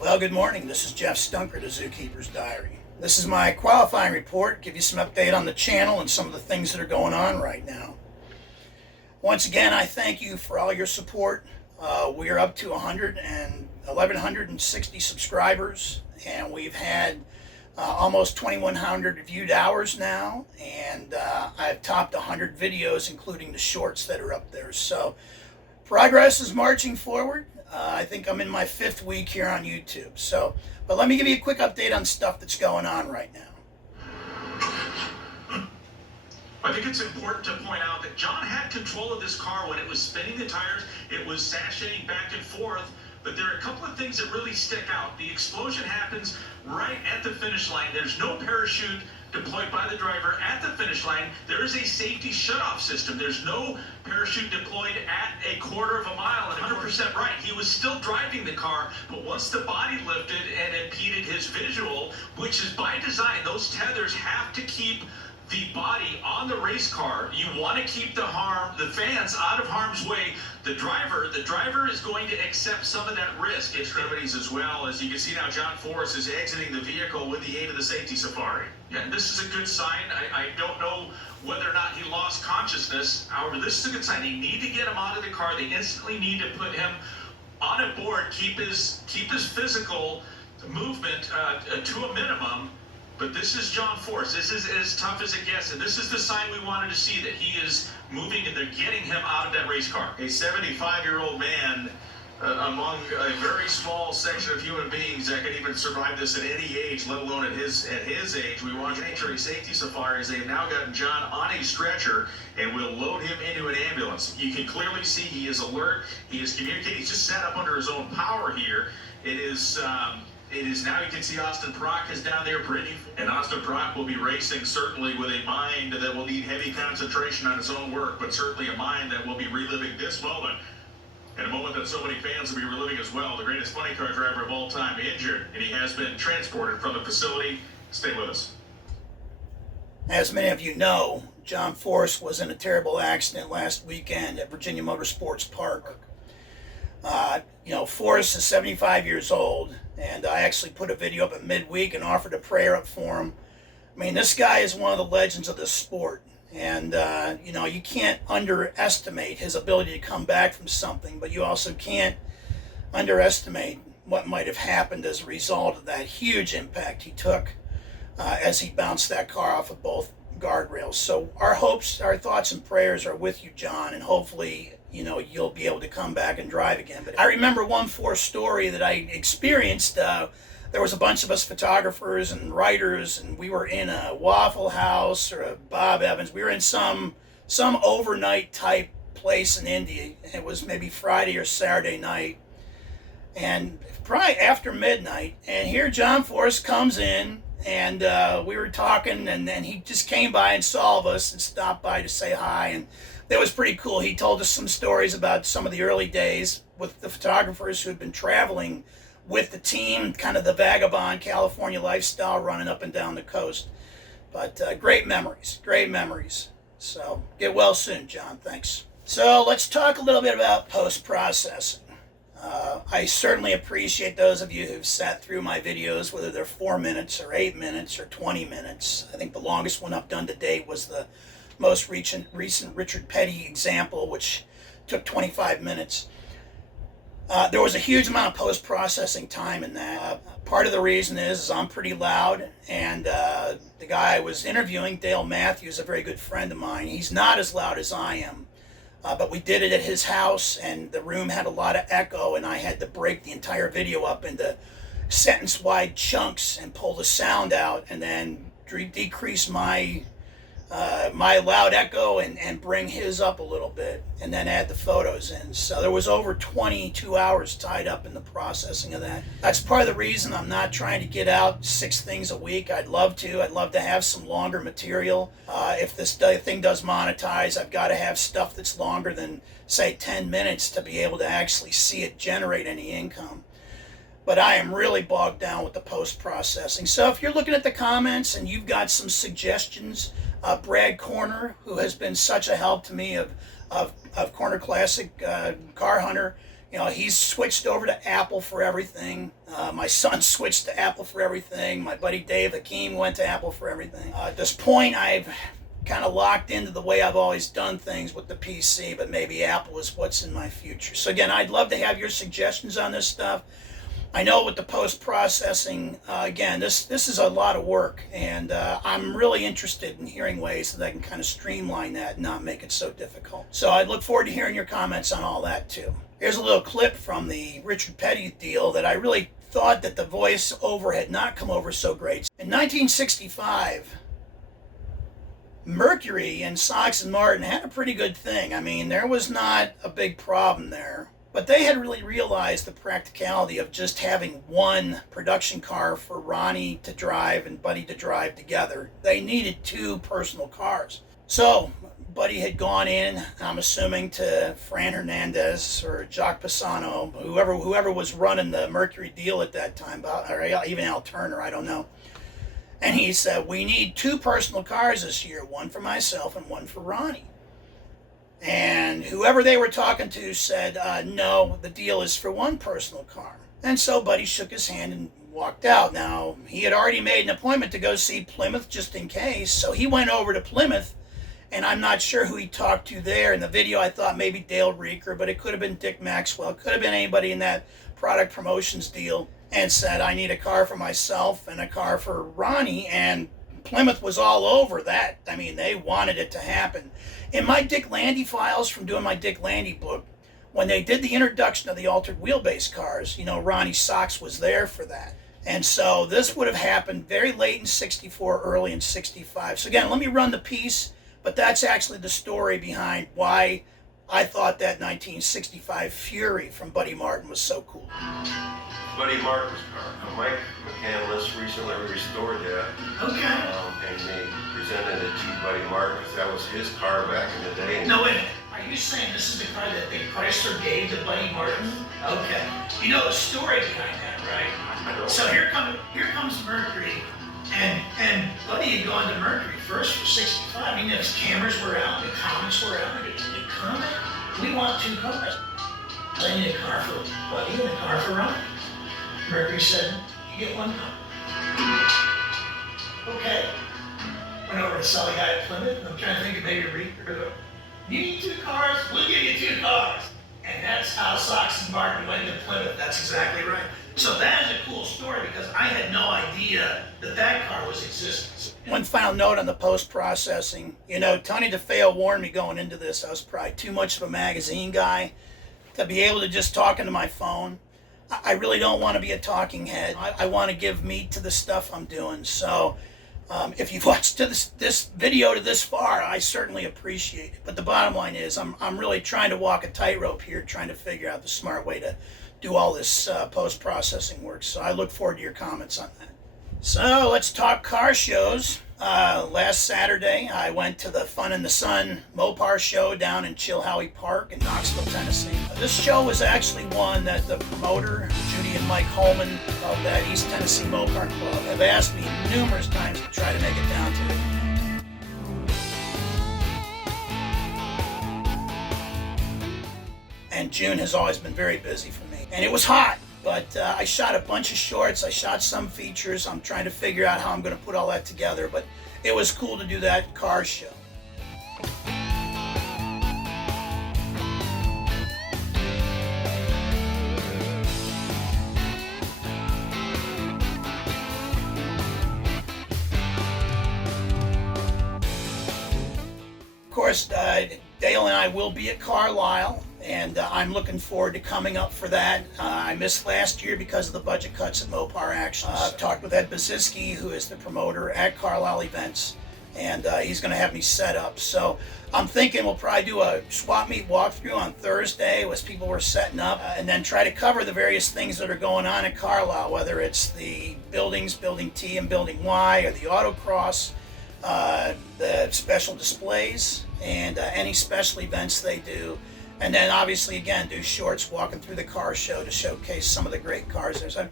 Well, good morning. This is Jeff Stunker, the Zookeeper's Diary. This is my qualifying report, give you some update on the channel and some of the things that are going on right now. Once again, I thank you for all your support. We are up to 1,160 subscribers, and we've had almost 2,100 viewed hours now, and I've topped 100 videos, including the shorts that are up there. So progress is marching forward. I think I'm in my 5th week here on YouTube. But let me give you a quick update on stuff that's going on right now. I think it's important to point out that John had control of this car when it was spinning the tires. It was sashaying back and forth. But there are a couple of things that really stick out. The explosion happens right at the finish line. There's no parachute deployed by the driver at the finish line. There is a safety shutoff system. There's no parachute deployed at a quarter of a mile. And 100% right. He was still driving the car, but once the body lifted and impeded his visual, which is by design, those tethers have to keep the body on the race car. You want to keep the fans out of harm's way. The driver is going to accept some of that risk. Extremities as well. As you can see now, John Forrest is exiting the vehicle with the aid of the safety safari. Yeah, and this is a good sign. I don't know whether or not he lost consciousness. However, this is a good sign. They need to get him out of the car. They instantly need to put him on a board, keep his physical movement to a minimum. But this is John Forrest. This is as tough as it gets, and this is the sign we wanted to see, that he is moving and they're getting him out of that race car. A 75-year-old man among a very small section of human beings that can even survive this at any age, let alone at his age. We watch a safety safari as they've now gotten John on a stretcher and will load him into an ambulance. You can clearly see he is alert. He is communicating. He's just set up under his own power here. It is now, you can see Austin Prock is down there pretty, and Austin Prock will be racing certainly with a mind that will need heavy concentration on his own work, but certainly a mind that will be reliving this moment, and a moment that so many fans will be reliving as well. The greatest funny car driver of all time injured, and he has been transported from the facility. Stay with us. As many of you know, John Forrest was in a terrible accident last weekend at Virginia Motorsports Park. Forrest is 75 years old, and I actually put a video up at midweek and offered a prayer up for him. I mean, this guy is one of the legends of this sport, and you can't underestimate his ability to come back from something, but you also can't underestimate what might have happened as a result of that huge impact he took as he bounced that car off of both guardrails. So our hopes, our thoughts and prayers are with you, John, and hopefully you'll be able to come back and drive again. But I remember one Forrest story that I experienced. There was a bunch of us photographers and writers, and we were in a Waffle House or a Bob Evans. We were in some overnight type place in India. It was maybe Friday or Saturday night, and probably after midnight. And here John Forrest comes in, and we were talking, and then he just came by and saw us and stopped by to say hi, and that was pretty cool. He told us some stories about some of the early days with the photographers who had been traveling with the team, kind of the vagabond California lifestyle, running up and down the coast. But great memories. So get well soon, John. Thanks. So let's talk a little bit about post-processing. I certainly appreciate those of you who've sat through my videos, whether they're 4 minutes or 8 minutes or 20 minutes. I think the longest one I've done to date was the most recent Richard Petty example, which took 25 minutes. There was a huge amount of post-processing time in that. Part of the reason is I'm pretty loud, and the guy I was interviewing, Dale Matthews, a very good friend of mine, he's not as loud as I am. But we did it at his house, and the room had a lot of echo, and I had to break the entire video up into sentence-wide chunks and pull the sound out, and then decrease my loud echo and bring his up a little bit, and then add the photos in. So there was over 22 hours tied up in the processing of that. That's part of the reason I'm not trying to get out 6 things a week. I'd love to have some longer material. If this thing does monetize, I've got to have stuff that's longer than, say, 10 minutes to be able to actually see it generate any income. But I am really bogged down with the post-processing. So if you're looking at the comments and you've got some suggestions, Brad Corner, who has been such a help to me of Corner Classic Car Hunter, You know, he's switched over to Apple for everything. My son switched to Apple for everything. My buddy Dave Hakeem went to Apple for everything. At this point, I've kind of locked into the way I've always done things with the PC, but maybe Apple is what's in my future. So again, I'd love to have your suggestions on this stuff. I know with the post-processing, again, this is a lot of work, and I'm really interested in hearing ways that I can kind of streamline that and not make it so difficult. So I look forward to hearing your comments on all that too. Here's a little clip from the Richard Petty deal that I really thought that the voice-over had not come over so great. In 1965, Mercury and Sox and Martin had a pretty good thing. I mean, there was not a big problem there. But they had really realized the practicality of just having one production car for Ronnie to drive and Buddy to drive together. They needed two personal cars. So Buddy had gone in, I'm assuming, to Fran Hernandez or Jacques Pisano, whoever was running the Mercury deal at that time, or even Al Turner, I don't know. And he said, we need two personal cars this year, one for myself and one for Ronnie. And whoever they were talking to said, no, the deal is for one personal car. And so Buddy shook his hand and walked out. Now, he had already made an appointment to go see Plymouth just in case, so he went over to Plymouth, and I'm not sure who he talked to there. In the video, I thought maybe Dale Reeker, but it could have been Dick Maxwell. It could have been anybody in that product promotions deal, and said, I need a car for myself and a car for Ronnie, and Plymouth was all over that. I mean, they wanted it to happen. In my Dick Landy files from doing my Dick Landy book, when they did the introduction of the altered wheelbase cars, you know, Ronnie Sox was there for that. And so this would have happened very late in 64, early in 65. So again, let me run the piece, but that's actually the story behind why I thought that 1965 Fury from Buddy Martin was so cool. Buddy Martin's car. Mike McCandless recently restored that. Okay. And they presented it to Buddy Martin because that was his car back in the day. No, wait a minute. Are you saying this is the car that Big Chrysler gave to Buddy Martin? Okay. You know the story behind that, right? I don't. So here comes Mercury, and Buddy had gone to Mercury first for 65. I mean, his cameras were out, the comments were out. The comment, we want two cars. I need a car for Buddy and a car for Ronnie. Mercury said, you get one car. Okay. Went over to sell the guy at Plymouth, and I'm trying to think of maybe Reeker. You need two cars, we'll give you two cars. And that's how Sox and Martin went to Plymouth. That's exactly right. So that is a cool story because I had no idea that that car was existing. One final note on the post-processing. You know, Tony DeFeo warned me going into this. I was probably too much of a magazine guy to be able to just talk into my phone. I really don't want to be a talking head. I want to give meat to the stuff I'm doing. So if you've watched this video to this far, I certainly appreciate it. But the bottom line is I'm really trying to walk a tightrope here, trying to figure out the smart way to do all this post-processing work. So I look forward to your comments on that. So let's talk car shows. Last Saturday, I went to the Fun in the Sun Mopar show down in Chilhowee Park in Knoxville, Tennessee. This show was actually one that the promoter, Judy and Mike Holman of that East Tennessee Mopar Club, have asked me numerous times to try to make it down to. And June has always been very busy for me. And it was hot. But I shot a bunch of shorts, I shot some features. I'm trying to figure out how I'm going to put all that together, but it was cool to do that car show. Of course, Dale and I will be at Carlisle. And I'm looking forward to coming up for that. I missed last year because of the budget cuts at Mopar Action. I've talked with Ed Baziski, who is the promoter at Carlisle events, and he's going to have me set up. So I'm thinking we'll probably do a swap meet walkthrough on Thursday as people were setting up, and then try to cover the various things that are going on at Carlisle, whether it's the buildings, Building T and Building Y, or the autocross, the special displays, and any special events they do. And then obviously, again, do shorts walking through the car show to showcase some of the great cars there. So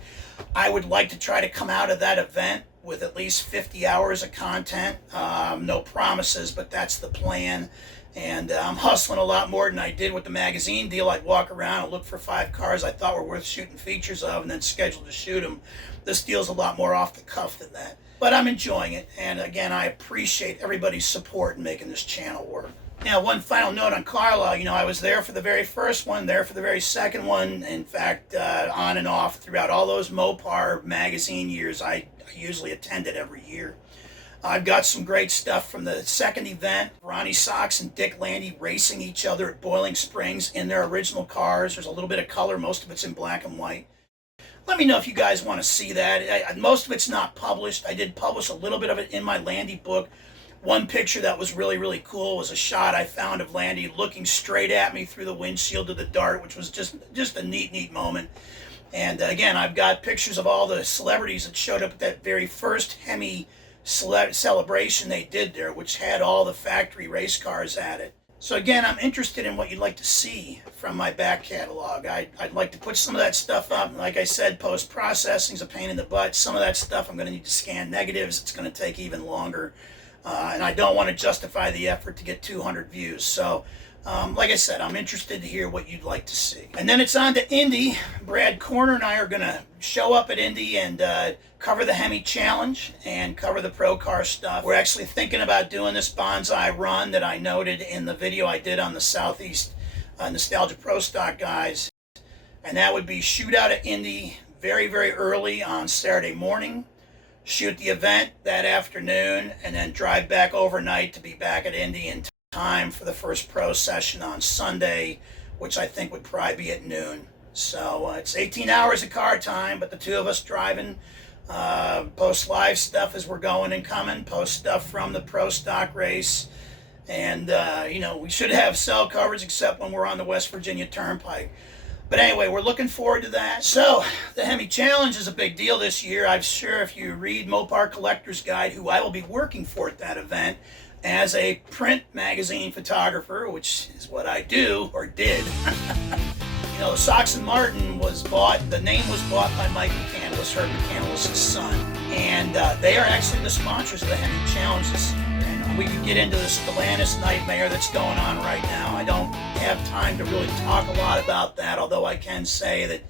I would like to try to come out of that event with at least 50 hours of content. No promises, but that's the plan. And I'm hustling a lot more than I did with the magazine deal. I'd walk around and look for 5 cars I thought were worth shooting features of and then schedule to shoot them. This deal's a lot more off the cuff than that. But I'm enjoying it. And again, I appreciate everybody's support in making this channel work. Now, one final note on Carlisle. I was there for the very first one, there for the very second one. In fact, on and off throughout all those Mopar magazine years, I usually attended every year. I've got some great stuff from the second event. Ronnie Sox and Dick Landy racing each other at Boiling Springs in their original cars. There's a little bit of color. Most of it's in black and white. Let me know if you guys want to see that. Most of it's not published. I did publish a little bit of it in my Landy book. One picture that was really, really cool was a shot I found of Landy looking straight at me through the windshield of the Dart, which was just a neat moment. And again, I've got pictures of all the celebrities that showed up at that very first Hemi celebration they did there, which had all the factory race cars at it. So again, I'm interested in what you'd like to see from my back catalog. I'd like to put some of that stuff up. Like I said, post-processing is a pain in the butt. Some of that stuff I'm going to need to scan negatives. It's going to take even longer. And I don't want to justify the effort to get 200 views. So like I said, I'm interested to hear what you'd like to see. And then it's on to Indy. Brad Corner and I are going to show up at Indy and cover the Hemi Challenge and cover the Pro Car stuff. We're actually thinking about doing this bonsai run that I noted in the video I did on the Southeast Nostalgia Pro Stock guys. And that would be shoot out at Indy very early on Saturday morning, shoot the event that afternoon, and then drive back overnight to be back at Indy in time for the first pro session on Sunday, which I think would probably be at noon. So it's 18 hours of car time, but the two of us driving, post live stuff as we're going and coming, post stuff from the pro stock race, and we should have cell coverage except when we're on the West Virginia Turnpike. But anyway, we're looking forward to that. So the Hemi Challenge is a big deal this year. I'm sure if you read Mopar Collector's Guide, who I will be working for at that event as a print magazine photographer, which is what I do, or did. The Sox and Martin was bought, the name was bought by Mike McCandless, Herb McCandless' son. And they are actually the sponsors of the Hemi Challenge this year. And we could get into the Stellantis nightmare that's going on right now. I don't have time to really talk a lot about that, although I can say that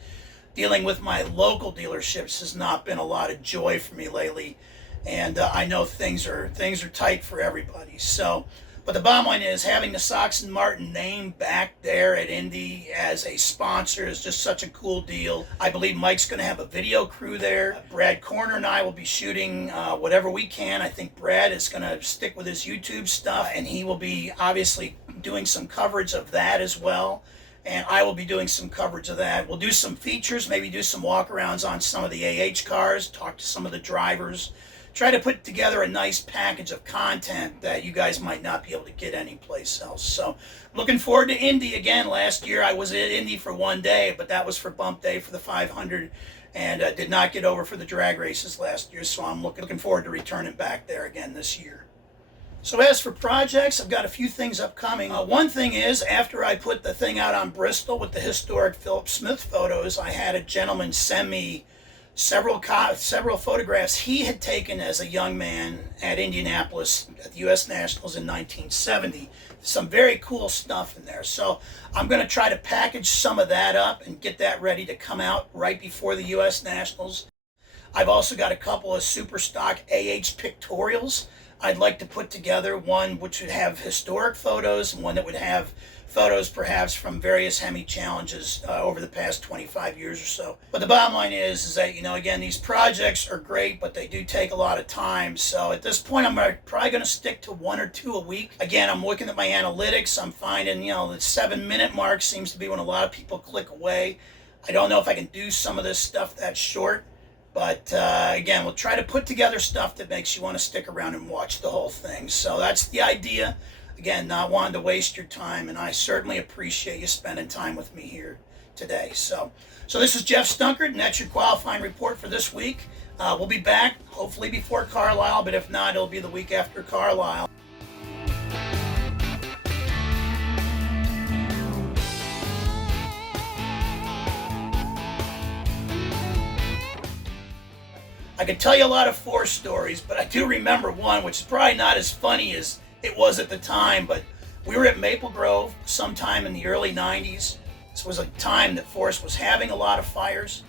dealing with my local dealerships has not been a lot of joy for me lately. And I know things are tight for everybody. So, but the bottom line is having the Sox and Martin name back there at Indy as a sponsor is just such a cool deal. I believe Mike's going to have a video crew there. Brad Corner and I will be shooting whatever we can. I think Brad is going to stick with his YouTube stuff, and he will be obviously doing some coverage of that as well. And I will be doing some coverage of that. We'll do some features, maybe do some walkarounds on some of the AH cars, talk to some of the drivers. Try to put together a nice package of content that you guys might not be able to get anyplace else. So looking forward to Indy again. Last year I was at Indy for one day, but that was for bump day for the 500, and did not get over for the drag races last year. So I'm looking forward to returning back there again this year. So as for projects, I've got a few things upcoming. One thing is, after I put the thing out on Bristol with the historic Philip Smith photos, I had a gentleman send me several photographs he had taken as a young man at Indianapolis at the U.S. Nationals in 1970. Some very cool stuff in there. So I'm going to try to package some of that up and get that ready to come out right before the U.S. Nationals. I've also got a couple of super stock AH pictorials I'd like to put together, one which would have historic photos and one that would have photos perhaps from various Hemi challenges over the past 25 years or so. But the bottom line is that, again, these projects are great, but they do take a lot of time. So at this point, I'm probably going to stick to 1 or 2 a week. Again, I'm looking at my analytics. I'm finding, the 7-minute mark seems to be when a lot of people click away. I don't know if I can do some of this stuff that short. But again, we'll try to put together stuff that makes you want to stick around and watch the whole thing. So that's the idea. Again, not wanting to waste your time, and I certainly appreciate you spending time with me here today. So this is Jeff Stunkard, and that's your qualifying report for this week. We'll be back, hopefully before Carlisle, but if not, it'll be the week after Carlisle. I could tell you a lot of Force stories, but I do remember one, which is probably not as funny as it was at the time, but We were at Maple Grove sometime in the early 90s. This was a time that Forest was having a lot of fires,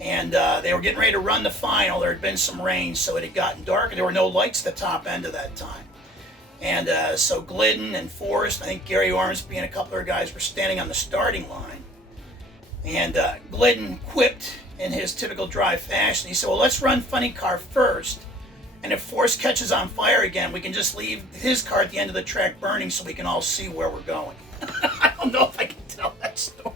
and they were getting ready to run the final. There had been some rain, so it had gotten dark, and there were no lights at the top end of that time. And so Glidden and Forrest, I think Gary Ormsby and a couple other guys were standing on the starting line. And Glidden quipped in his typical dry fashion. He said, well, let's run funny car first. And if Forrest catches on fire again, we can just leave his car at the end of the track burning so we can all see where we're going. I don't know if I can tell that story.